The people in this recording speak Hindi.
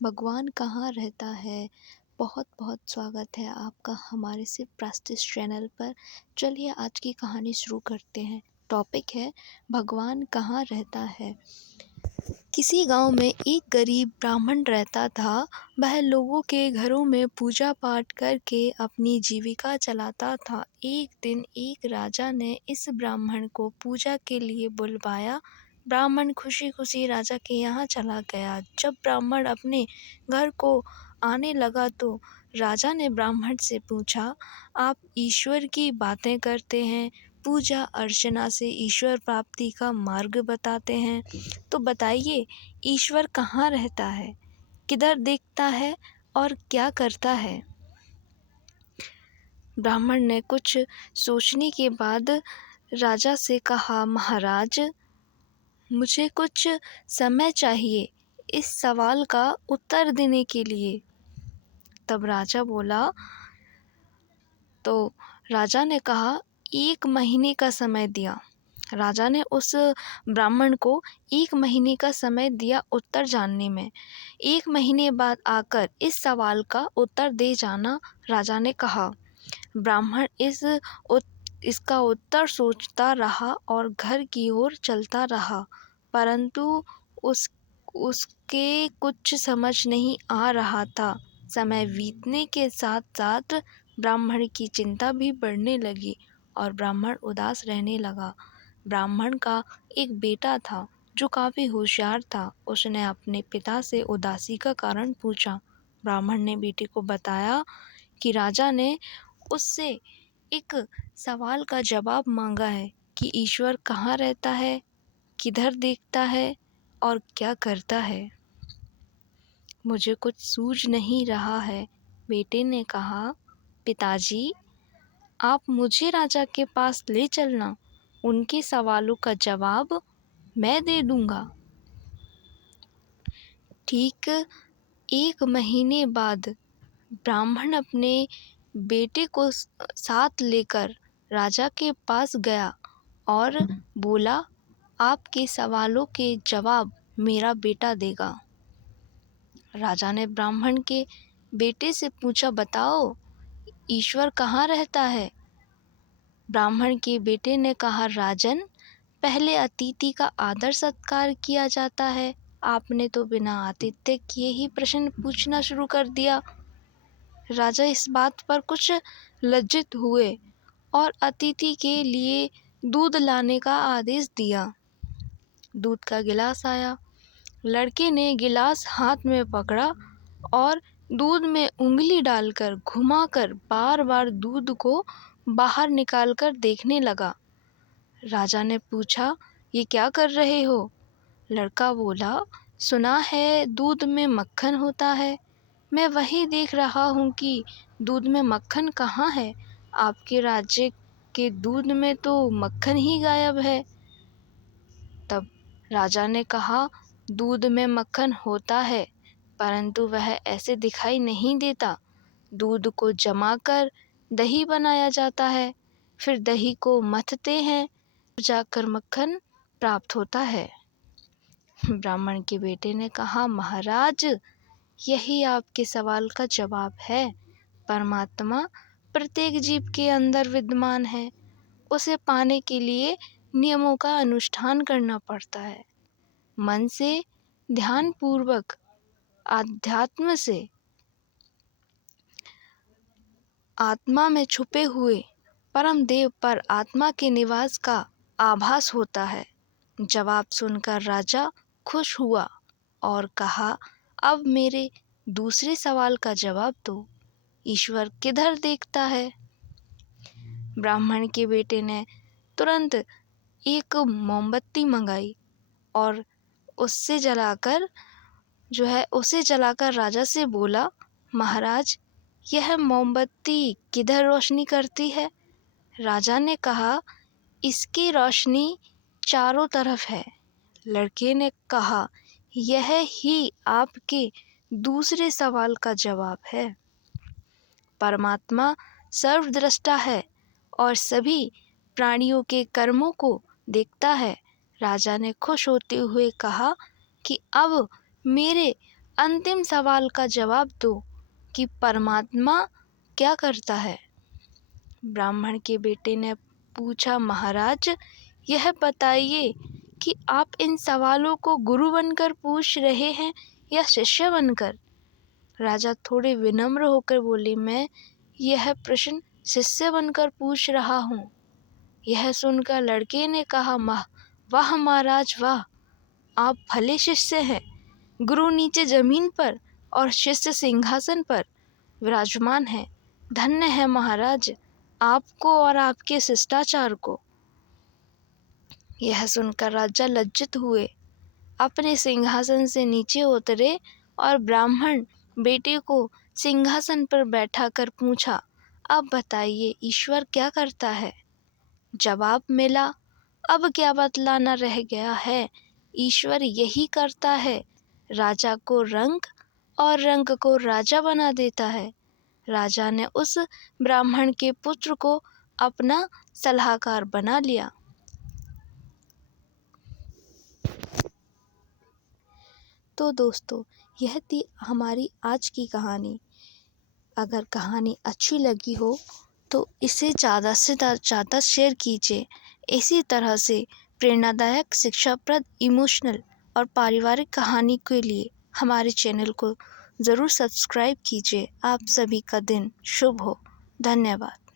भगवान कहाँ रहता है? बहुत बहुत स्वागत है आपका हमारे सिर्फ प्रास्टिस चैनल पर। चलिए आज की कहानी शुरू करते हैं। टॉपिक है भगवान कहाँ रहता है। किसी गांव में एक गरीब ब्राह्मण रहता था। वह लोगों के घरों में पूजा पाठ करके अपनी जीविका चलाता था। एक दिन एक राजा ने इस ब्राह्मण को पूजा के लिए बुलवाया। ब्राह्मण खुशी खुशी राजा के यहाँ चला गया। जब ब्राह्मण अपने घर को आने लगा तो राजा ने ब्राह्मण से पूछा, आप ईश्वर की बातें करते हैं, पूजा अर्चना से ईश्वर प्राप्ति का मार्ग बताते हैं, तो बताइए ईश्वर कहाँ रहता है, किधर देखता है और क्या करता है। ब्राह्मण ने कुछ सोचने के बाद राजा से कहा, महाराज मुझे कुछ समय चाहिए इस सवाल का उत्तर देने के लिए। तब राजा बोला, तो राजा ने कहा 1 महीने का समय दिया। राजा ने उस ब्राह्मण को 1 महीने का समय दिया उत्तर जानने में। 1 महीने बाद आकर इस सवाल का उत्तर दे जाना, राजा ने कहा। ब्राह्मण इसका उत्तर सोचता रहा और घर की ओर चलता रहा, परंतु उसके कुछ समझ नहीं आ रहा था। समय बीतने के साथ साथ ब्राह्मण की चिंता भी बढ़ने लगी और ब्राह्मण उदास रहने लगा। ब्राह्मण का एक बेटा था जो काफ़ी होशियार था। उसने अपने पिता से उदासी का कारण पूछा। ब्राह्मण ने बेटे को बताया कि राजा ने उससे एक सवाल का जवाब मांगा है कि ईश्वर कहाँ रहता है, किधर देखता है और क्या करता है। मुझे कुछ सूझ नहीं रहा है। बेटे ने कहा, पिताजी आप मुझे राजा के पास ले चलना, उनके सवालों का जवाब मैं दे दूंगा। ठीक 1 महीने बाद ब्राह्मण अपने बेटे को साथ लेकर राजा के पास गया और बोला, आपके सवालों के जवाब मेरा बेटा देगा। राजा ने ब्राह्मण के बेटे से पूछा, बताओ ईश्वर कहाँ रहता है। ब्राह्मण के बेटे ने कहा, राजन पहले अतिथि का आदर सत्कार किया जाता है, आपने तो बिना आतिथ्य किए ही प्रश्न पूछना शुरू कर दिया। राजा इस बात पर कुछ लज्जित हुए और अतिथि के लिए दूध लाने का आदेश दिया। दूध का गिलास आया। लड़के ने गिलास हाथ में पकड़ा और दूध में उंगली डालकर घुमाकर बार बार दूध को बाहर निकालकर देखने लगा। राजा ने पूछा, ये क्या कर रहे हो? लड़का बोला, सुना है दूध में मक्खन होता है, मैं वही देख रहा हूँ कि दूध में मक्खन कहाँ है। आपके राज्य के दूध में तो मक्खन ही गायब है। तब राजा ने कहा, दूध में मक्खन होता है, परंतु वह ऐसे दिखाई नहीं देता। दूध को जमाकर दही बनाया जाता है, फिर दही को मथते हैं, जाकर मक्खन प्राप्त होता है। ब्राह्मण के बेटे ने कहा, महाराज यही आपके सवाल का जवाब है। परमात्मा प्रत्येक जीव के अंदर विद्यमान है। उसे पाने के लिए नियमों का अनुष्ठान करना पड़ता है। मन से ध्यान पूर्वक आध्यात्म से आत्मा में छुपे हुए परम देव पर आत्मा के निवास का आभास होता है। जवाब सुनकर राजा खुश हुआ और कहा, अब मेरे दूसरे सवाल का जवाब दो, ईश्वर किधर देखता है। ब्राह्मण के बेटे ने तुरंत एक मोमबत्ती मंगाई और उसे जलाकर राजा से बोला, महाराज यह मोमबत्ती किधर रोशनी करती है। राजा ने कहा, इसकी रोशनी चारों तरफ है। लड़के ने कहा, यह ही आपके दूसरे सवाल का जवाब है। परमात्मा सर्वद्रष्टा है और सभी प्राणियों के कर्मों को देखता है। राजा ने खुश होते हुए कहा कि अब मेरे अंतिम सवाल का जवाब दो कि परमात्मा क्या करता है। ब्राह्मण के बेटे ने पूछा, महाराज यह बताइए कि आप इन सवालों को गुरु बनकर पूछ रहे हैं या शिष्य बनकर। राजा थोड़े विनम्र होकर बोले, मैं यह प्रश्न शिष्य बनकर पूछ रहा हूँ। यह सुनकर लड़के ने कहा, वाह महाराज वाह, आप भले शिष्य हैं। गुरु नीचे जमीन पर और शिष्य सिंहासन पर विराजमान है। धन्य है महाराज आपको और आपके शिष्टाचार को। यह सुनकर राजा लज्जित हुए, अपने सिंहासन से नीचे उतरे और ब्राह्मण बेटे को सिंहासन पर बैठाकर पूछा, अब बताइए ईश्वर क्या करता है। जवाब मिला, अब क्या बतलाना रह गया है, ईश्वर यही करता है, राजा को रंक और रंक को राजा बना देता है। राजा ने उस ब्राह्मण के पुत्र को अपना सलाहकार बना लिया। तो दोस्तों, यह थी हमारी आज की कहानी। अगर कहानी अच्छी लगी हो तो इसे ज़्यादा से ज़्यादा शेयर कीजिए। इसी तरह से प्रेरणादायक, शिक्षाप्रद, इमोशनल और पारिवारिक कहानी के लिए हमारे चैनल को ज़रूर सब्सक्राइब कीजिए। आप सभी का दिन शुभ हो। धन्यवाद।